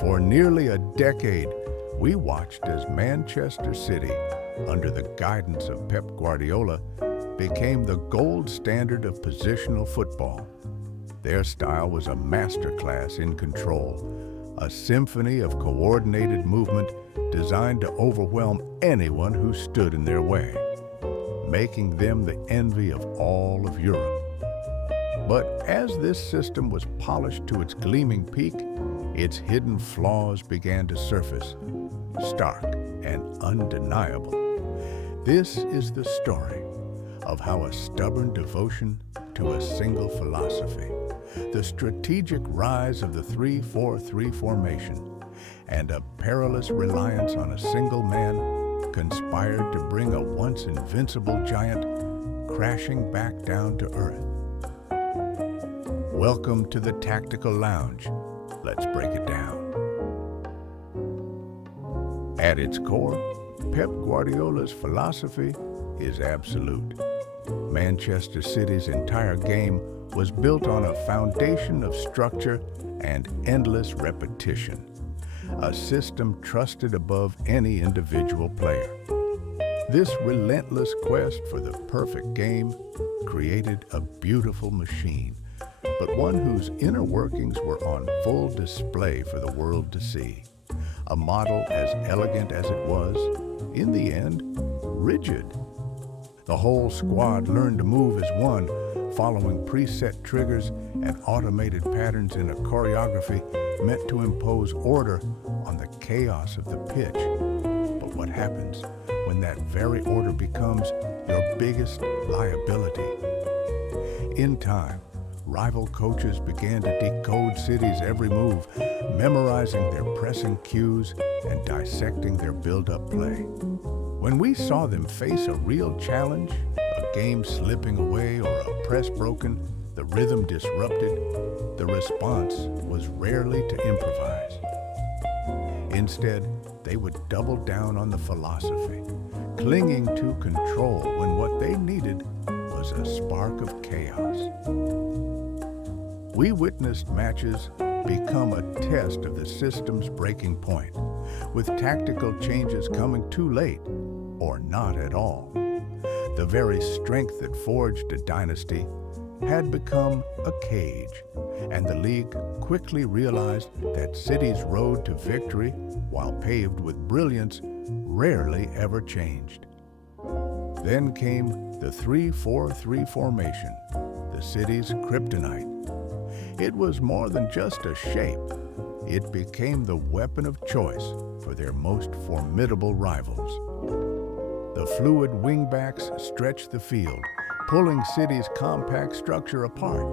For nearly a decade, we watched as Manchester City, under the guidance of Pep Guardiola, became the gold standard of positional football. Their style was a masterclass in control, a symphony of coordinated movement designed to overwhelm anyone who stood in their way, making them the envy of all of Europe. But as this system was polished to its gleaming peak, its hidden flaws began to surface, stark and undeniable. This is the story of how a stubborn devotion to a single philosophy, the strategic rise of the 3-4-3 formation, and a perilous reliance on a single man conspired to bring a once invincible giant crashing back down to earth. Welcome to the Tactical Lounge. Let's break it down. At its core, Pep Guardiola's philosophy is absolute. Manchester City's entire game was built on a foundation of structure and endless repetition, a system trusted above any individual player. This relentless quest for the perfect game created a beautiful machine, but one whose inner workings were on full display for the world to see. A model as elegant as it was, in the end, rigid. The whole squad learned to move as one, following preset triggers and automated patterns in a choreography meant to impose order on the chaos of the pitch. But what happens when that very order becomes your biggest liability? In time, rival coaches began to decode City's every move, memorizing their pressing cues and dissecting their build-up play. When we saw them face a real challenge, a game slipping away or a press broken, the rhythm disrupted, the response was rarely to improvise. Instead, they would double down on the philosophy, clinging to control when what they needed was a spark of chaos. We witnessed matches become a test of the system's breaking point, with tactical changes coming too late or not at all. The very strength that forged a dynasty had become a cage, and the league quickly realized that City's road to victory, while paved with brilliance, rarely ever changed. Then came the 3-4-3 formation, the City's kryptonite. It was more than just a shape. It became the weapon of choice for their most formidable rivals. The fluid wingbacks stretched the field, pulling City's compact structure apart,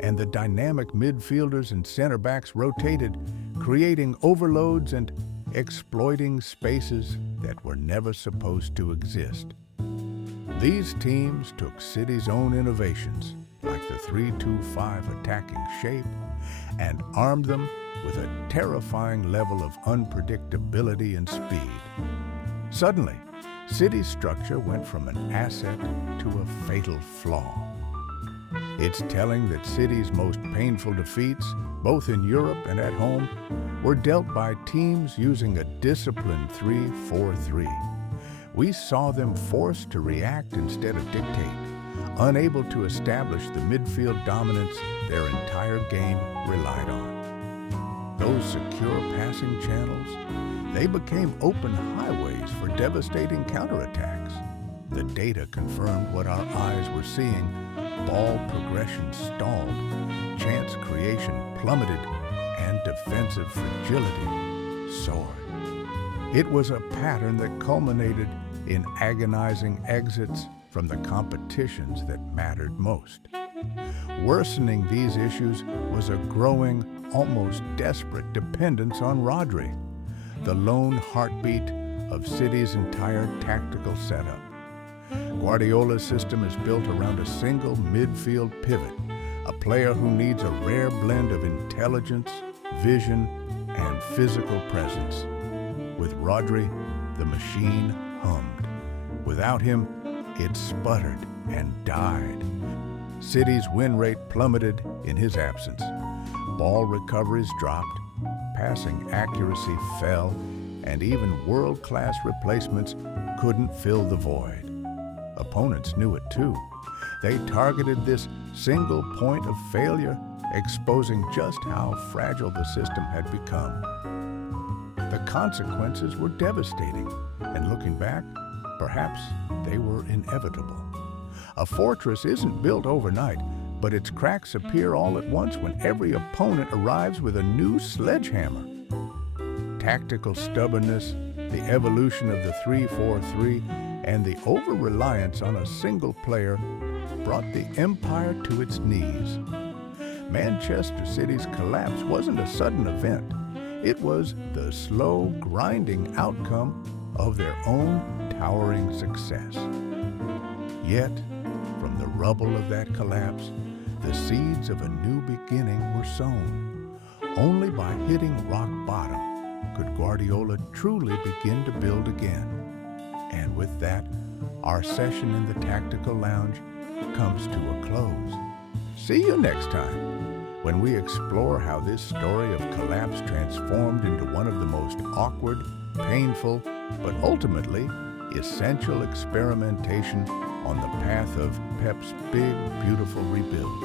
and the dynamic midfielders and center backs rotated, creating overloads and exploiting spaces that were never supposed to exist. These teams took City's own innovations, like the 3-2-5 attacking shape, and armed them with a terrifying level of unpredictability and speed. Suddenly, City's structure went from an asset to a fatal flaw. It's telling that City's most painful defeats, both in Europe and at home, were dealt by teams using a disciplined 3-4-3. We saw them forced to react instead of dictate, unable to establish the midfield dominance their entire game relied on. Those secure passing channels, they became open highways for devastating counterattacks. The data confirmed what our eyes were seeing. Ball progression stalled, chance creation plummeted, and defensive fragility soared. It was a pattern that culminated in agonizing exits from the competitions that mattered most. Worsening these issues was a growing, almost desperate dependence on Rodri, the lone heartbeat of City's entire tactical setup. Guardiola's system is built around a single midfield pivot, a player who needs a rare blend of intelligence, vision, and physical presence. With Rodri, the machine hummed. Without him, it sputtered and died. City's win rate plummeted in his absence. Ball recoveries dropped, passing accuracy fell, and even world-class replacements couldn't fill the void. Opponents knew it too. They targeted this single point of failure, exposing just how fragile the system had become. The consequences were devastating, and looking back, perhaps they were inevitable. A fortress isn't built overnight, but its cracks appear all at once when every opponent arrives with a new sledgehammer. Tactical stubbornness, the evolution of the 3-4-3, and the over-reliance on a single player brought the empire to its knees. Manchester City's collapse wasn't a sudden event. It was the slow, grinding outcome of their own towering success. Yet, from the rubble of that collapse, the seeds of a new beginning were sown. Only by hitting rock bottom could Guardiola truly begin to build again. And with that, our session in the Tactical Lounge comes to a close. See you next time, when we explore how this story of collapse transformed into one of the most awkward, painful, but ultimately essential experimentation on the path of Pep's big, beautiful rebuild.